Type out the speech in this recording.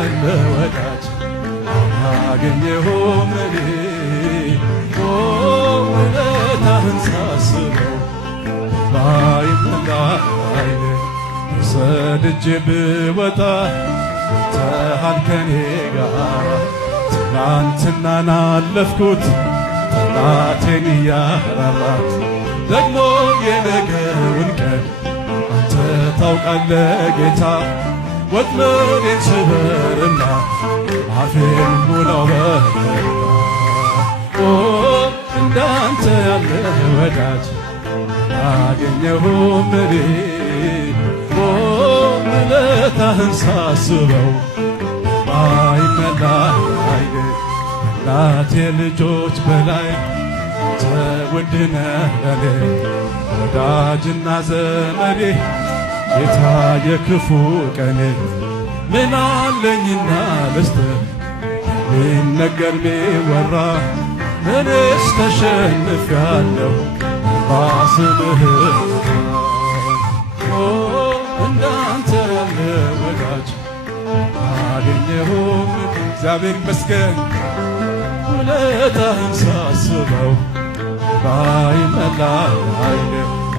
ያለ ወዳጅ አላገኘሁም እኔ ውለታህን ሳስበው ባይሞላ ዓይኔ ተሰድጄ ብወጣ ተሃል ከኔ ጋር ትናንትናን አለፍኩት ጠላቴን እያራራት ደግሞ የነገውን ቀን አንተ ታውቃለህ ጌታ ወጥመዴን ስበርና አፌን ሙላው በምሕረት እንዳንተ ያለ ወዳጅ አላገኘሁም እኔ ውለታህን ሳስበው ባይሞላ ዓይኔ ከእናቴ ልጆች በላይ አንተ ውድ ነህ ለኔ ወዳጅና ዘመዴ ጌታ የክፉ ቀኔ ምን አለኝና ልስጥህ ቢነገር ቢወራ እኔስ ተሸንፌአለሁ በስምህ እንዳንተ ያለ ወዳጅ አላገኘሁም እግዚአብሔር ይመስገን ውለታህን ሳስበው ባይሞላ ዓይኔ